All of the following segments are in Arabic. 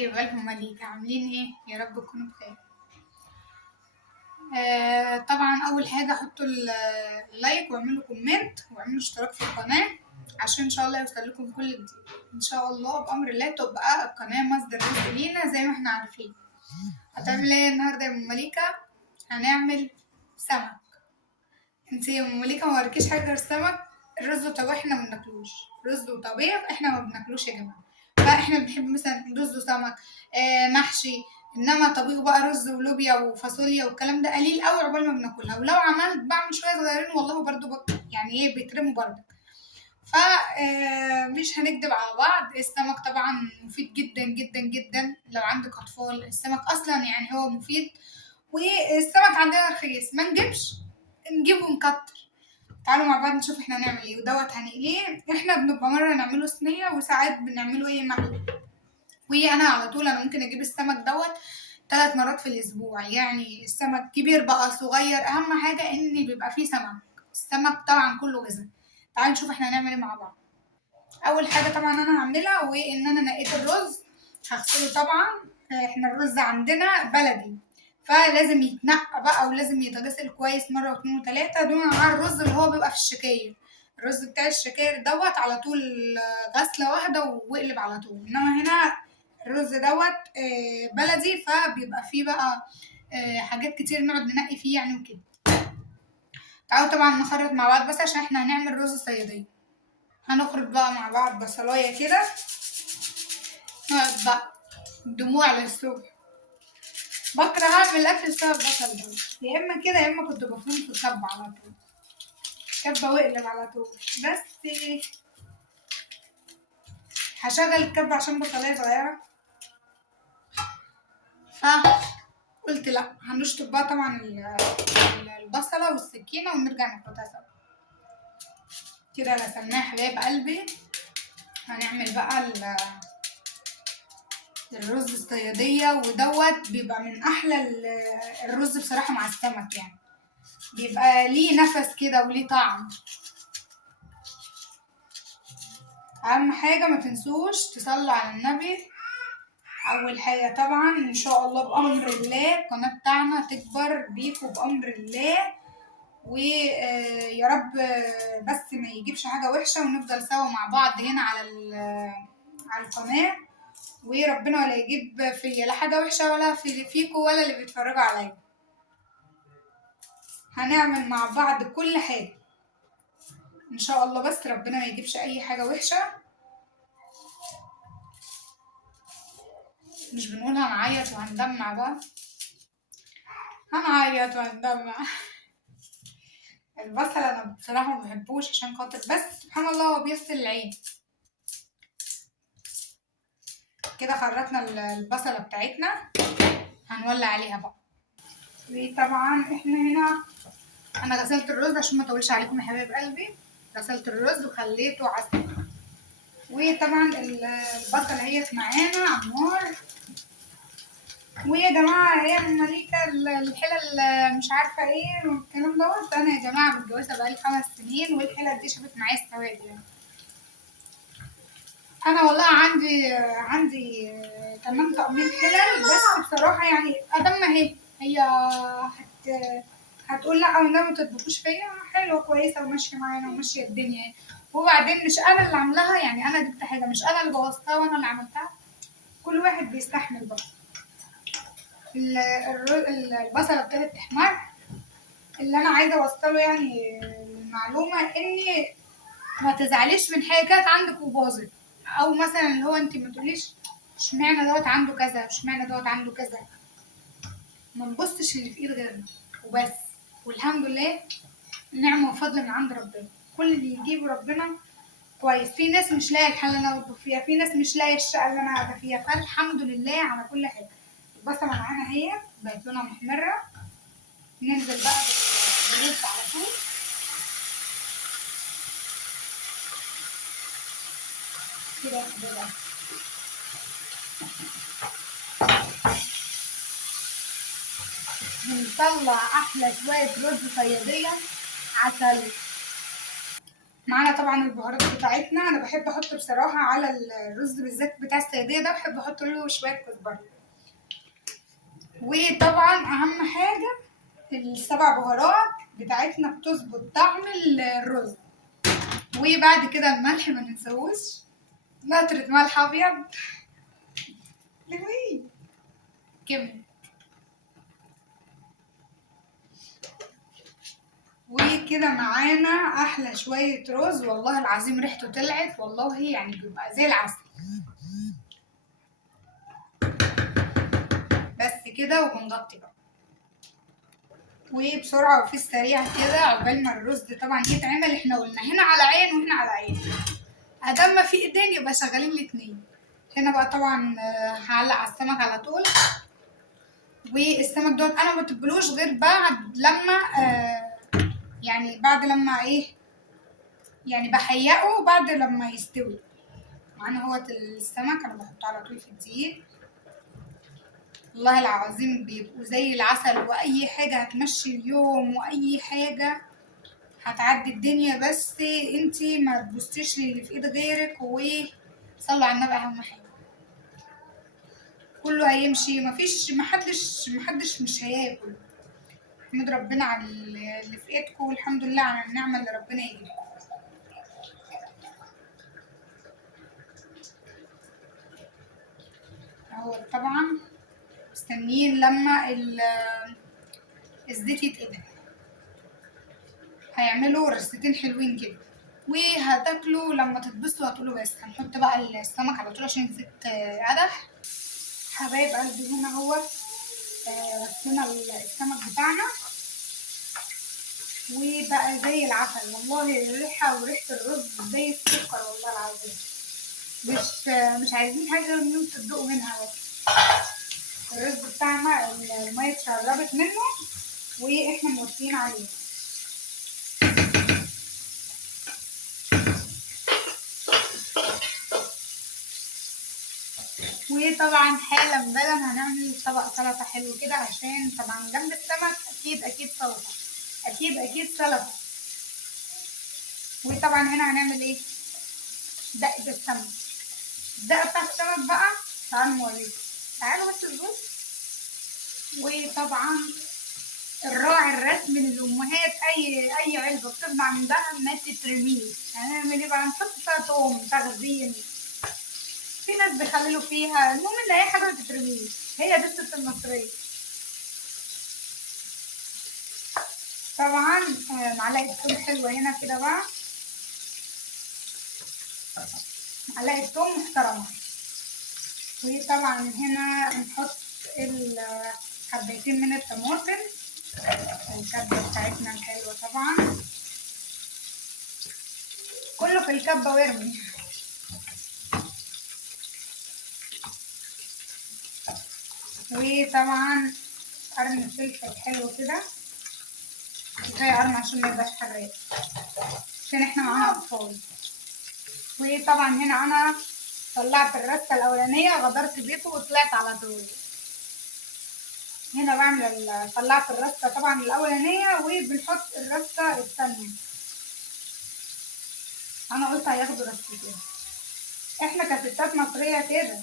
بالكم مليكة عاملين ايه؟ يا رب تكونوا بخير. طبعا اول حاجة حطوا اللايك واعملوا كومنت واعملوا اشتراك في القناة عشان ان شاء الله يوصل لكم كل جديد. ان شاء الله بامر الله تبقى القناة مصدر رزق لينا زي ما احنا عارفين. هتعمل ايه النهاردة يا ام مليكة؟ هنعمل سمك. انت يا ام مليكة ما وريكيش حاجة غير السمك. الرز وطبيخ احنا ما بناكلوش، رز وطبيخ احنا ما بناكلوش يا جماعة. فاحنا بنحب مثلا رز وسمك، محشي. انما طبيخ بقى رز ولوبيا وفاصوليا والكلام ده قليل قوي عقبال ما بناكلها، ولو عملت بعمل شويه صغيرين والله برضو يعني ايه بيترموا برضك. ف مش هنكدب على بعض، السمك طبعا مفيد جدا جدا جدا. لو عندك اطفال السمك اصلا يعني هو مفيد، والسمك عندنا رخيص ما نجيبش، نجيبه ونكتر. تعالوا مع بعض نشوف احنا هنعمل ايه ودوت هنقليه. احنا بنبقى مره نعمله صينيه وساعات بنعمله ايه مقلي. وانا على طول انا ممكن اجيب السمك دوت 3 مرات في الاسبوع، يعني السمك كبير بقى صغير، اهم حاجه ان بيبقى فيه سمك. السمك طبعا كله غذاء. تعالوا نشوف احنا هنعمل ايه مع بعض. اول حاجه طبعا انا هعملها وان انا نقيت الرز، هغسله طبعا. احنا الرز عندنا بلدي فلازم يتنقى بقى ولازم يتغسل كويس مره واتنين وتلاته، دون عن الرز اللي هو بيبقى في الشكاير. الرز بتاع الشكاير دوت على طول غسله واحده واقلب على طول. انما هنا الرز دوت بلدي فبيبقى فيه بقى حاجات كتير نقعد ننقي فيه يعني وكده. تعالوا طبعا نخرط مع بعض بس عشان احنا هنعمل رز صيادية. هنخرط بقى مع بعض بصلاية كده، نقعد بقى دموع للصبح. بكره اعمل اكل بسبب البصل ده، يا اما كده يا اما كنت بفرم في الكبة على طول، كبة واقلب على طول. بس هشغل الكبة عشان بصلاية صغيرة، فقلت لا هنشطب بقى طبعا البصلة والسكينة ونرجع ناخدها سوا. كده غسلناها حبايب قلبي. هنعمل بقى الرز الصيادية، ودوت بيبقى من أحلى الرز بصراحة مع السمك، يعني بيبقى ليه نفس كده وليه طعم. أهم حاجة ما تنسوش تصلوا على النبي. أول حاجة طبعا إن شاء الله بأمر الله القناة بتاعنا تكبر بيكوا بأمر الله، ويا رب بس ما يجيبش حاجة وحشة ونفضل سوا مع بعض هنا على القناة، وربنا ولا يجيب فيا لا حاجة وحشة ولا فيكوا ولا اللي بيتفرجوا عليا. هنعمل مع بعض كل حاجة ان شاء الله، بس ربنا ما يجيبش اي حاجة وحشة. مش بنقول هنعيط وهندمع بقى؟ هنعيط وهندمع. البصل انا بصراحة ما بحبوش عشان خاطر، بس سبحان الله هو بيغسل العين. كده خرطنا البصلة بتاعتنا، هنولع عليها بقى. وطبعا احنا هنا انا غسلت الرز عشان ما اطولش عليكم يا حبايب قلبي. غسلت الرز وخليته عسل، وطبعا البصلة هي معانا على النار. ويا جماعة هي مليكة الحلل مش عارفة ايه والكلام دوت. انا يا جماعة متجوزة بقالي 5 سنين والحلل دي شافت معايا السواد يعني. انا والله عندي كمان طقمين حلل، بس بصراحة يعني ادم هي هتقول لا وده ما تطبخوش فيا، حلوة كويسة وماشية معانا وماشية الدنيا يعني. وبعدين مش انا اللي عاملاها، يعني انا جبت حاجة مش انا اللي بوظتها وانا اللي عملتها. كل واحد بيستحمل بقى. البصلة ابتدت تحمر. اللي انا عايزه اوصله يعني المعلومه ان ما تزعليش من حاجه كانت عندك وباظت، او مثلا اللي هو انت ما تقوليش اشمعنى دوت عنده كذا اشمعنى دوت عنده كذا. ما نبصش اللي في ايد غيرنا وبس، والحمد لله نعمه وفضل من عند ربنا. كل اللي يجيبه ربنا كويس. في ناس مش لاقيه الحل اللي انا بطبخ فيها، في ناس مش لاقيه الشقه اللي انا قاعده فيها، فالحمد لله على كل حاجه. البصله معانا اهي بقت لونها محمره. ننزل بقى بالرز على طول. كده كده بنطلع احلى شويه رز صياديه عسل. معانا طبعا البهارات بتاعتنا. انا بحب احط بصراحه على الرز بالذات بتاع الصياديه ده، بحب احط له شويه كزبره. وطبعا اهم حاجه السبع بهارات بتاعتنا بتظبط طعم الرز. وبعد كده الملح ما ننساهوش، نقطة ملح ابيض لوي كمل. وكده معانا احلى شويه رز، والله العظيم ريحته طلعت والله يعني بيبقى زي العسل. بس كده وبنغطي بقى وبسرعه وفي السريع كده عقبال ما الرز طبعا يتعمل. احنا قلنا هنا على عين وهنا على عين، ادام ما في ايدين يبقى شغالين الاتنين. هنا بقى طبعا هعلق على السمك على طول. والسمك دوت انا ما بتبلوش غير بعد لما يعني بعد لما ايه، يعني بحيقه بعد لما يستوي. معانا هو السمك انا بحطه على طول في الدقيق، والله العظيم بيبقوا زي العسل. واي حاجه هتمشي اليوم واي حاجه هتعدي الدنيا، بس انتي ما تبصيش للي في ايد غيرك وصلوا على النبي اهم حاجه. كله هيمشي، محدش مش هياكل. احمد ربنا على اللي في ايدكم، والحمد لله على النعمه اللي ربنا يجيبها. اهو طبعا مستنيين لما الزيت يتقدح، هيعملوا رصتين حلوين كده وهتاكلوا لما تتبسطوا هتقولوا بس. هنحط بقى السمك على طول عشان الزيت قدح. حبايب قلبي هنا هو رصينا السمك بتاعنا وبقى زي العسل، والله الريحة وريحة الرز زي السكر والله العظيم. مش عايزين حاجة غير انتوا تدوقوا منها بس. الرز بتاعنا المية اتشربت منه واحنا موطيين عليه. وطبعا حالا بلا هنعمل طبق سلطة حلو كده، عشان طبعا جنب السمك اكيد سلطة، اكيد سلطة. وطبعا هنا هنعمل ايه، دقة السمك. الدقة بتاعت السمك بقى تعالوا نوريكم، تعالوا بس الرز. وطبعا الراعي الرسمي للامهات، اي علبة بتطلع عندها ما تترميش. هنعمل ايه بقى، نحط فيها توم تخزين، في ناس بيخللوا فيها، المهم ان اي حاجة ما تترميش، هي دي الست المصرية. طبعا معلقة توم حلوة هنا كده بقى، معلقة توم محترمة. وطبعا هنا نحط حبيتين من الطماطم، الكبة بتاعتنا الحلوة طبعا كله في الكبة وارمي. وطبعا قرن فلفل حلو كده، كفاية قرن عشان ميبقاش حراق، عشان احنا معانا أطفال. وطبعا هنا أنا طلعت الرصة الأولانية غدرت بيته وطلعت على طول. هنا بعمل طلعت الرصة طبعا الأولانية وبنحط الرصة التانية. أنا قلت هياخدوا رصتين، احنا كستات مصرية كده.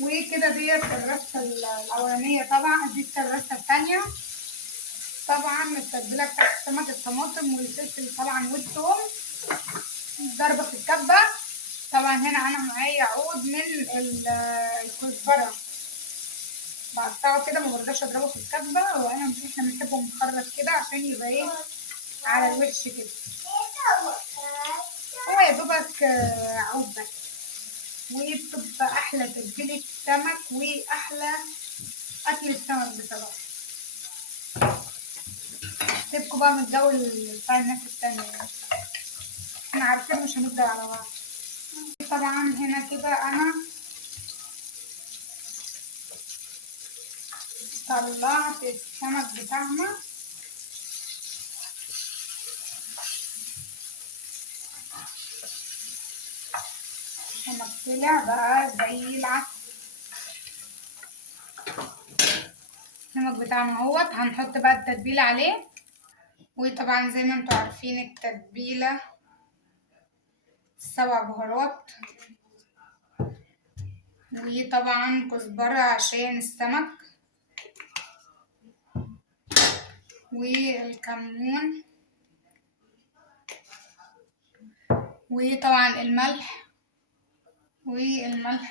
وكده ديت الرصة الأولانية. طبعا دي الرصة التانية. طبعا التتبيلة بتاعت السمك الطماطم والفلفل طبعا والثوم ضربة في الكبة. طبعا هنا أنا معايا عود من الكزبرة بقطعه كده، ما برضاش أضربه في الكبة، احنا بنحبه مخرط كده عشان يبقى ايه على الوش كده. هو يا دوبك عود بس. وبتبقى أحلى تتبيلة سمك وأحلى أكل السمك بصراحة. سيبكوا بقى من الجو بتاع الناس التانية يعني. احنا عارفين مش هنفضل على بعض. طبعا هنا كده انا طلعت السمك بتاعنا، السمك طلع بقى زي العسل. السمك بتاعنا اهوت. هنحط بقى التتبيلة عليه، وطبعا زي ما انتوا عارفين التتبيلة 7 بهارات، وطبعا كزبرة عشان السمك، والكمون، وطبعا الملح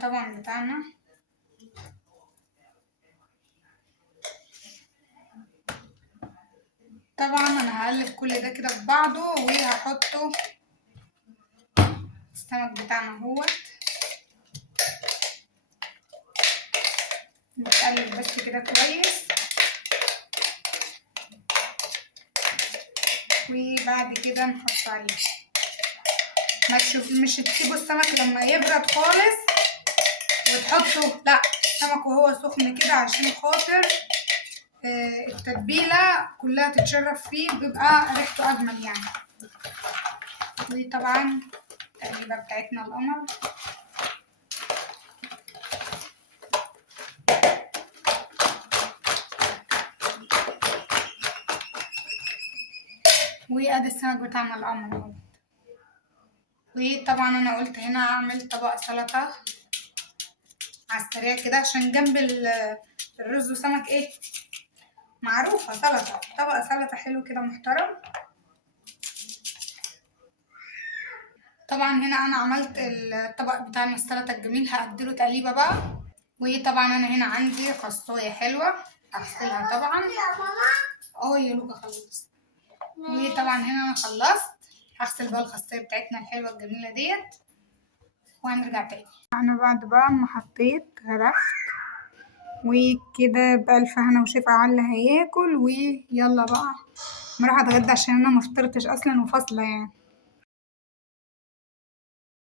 طبعا بتاعنا. طبعا انا هقلب كل ده كده في بعضه، وهحطه السمك بتاعنا اهوت نتقلب بس كده كويس. وبعد كده نحط عليه، مش تسيبوا السمك لما يبرد خالص وتحطه، لا، السمك وهو سخن كده عشان خاطر التتبيلة كلها تتشرب فيه، بيبقى ريحته أجمل يعني. وطبعا التقليبة بتاعتنا القمر. وادي السمك بتاعنا القمر اهو. وطبعا انا قلت هنا اعمل طبق سلطة على السريع كده، عشان جنب الرز وسمك ايه، معروفة سلطة، طبق سلطة حلو كده محترم. طبعا هنا انا عملت الطبق بتاعنا السلطة الجميل، هأديله تقليبة بقى. وطبعا انا هنا عندي خصاية حلوة هغسلها طبعا. يا لوكا خلص. وطبعا هنا انا خلصت، هغسل بقى الخصاية بتاعتنا الحلوة الجميلة ديت وهنرجع تاني. انا بعد بقى ما حطيت غرفت وكده بألف هنا وشفا على اللي هياكل. ويلا بقى نروح اتغدى عشان انا مفطرتش اصلا وفاصلة يعني.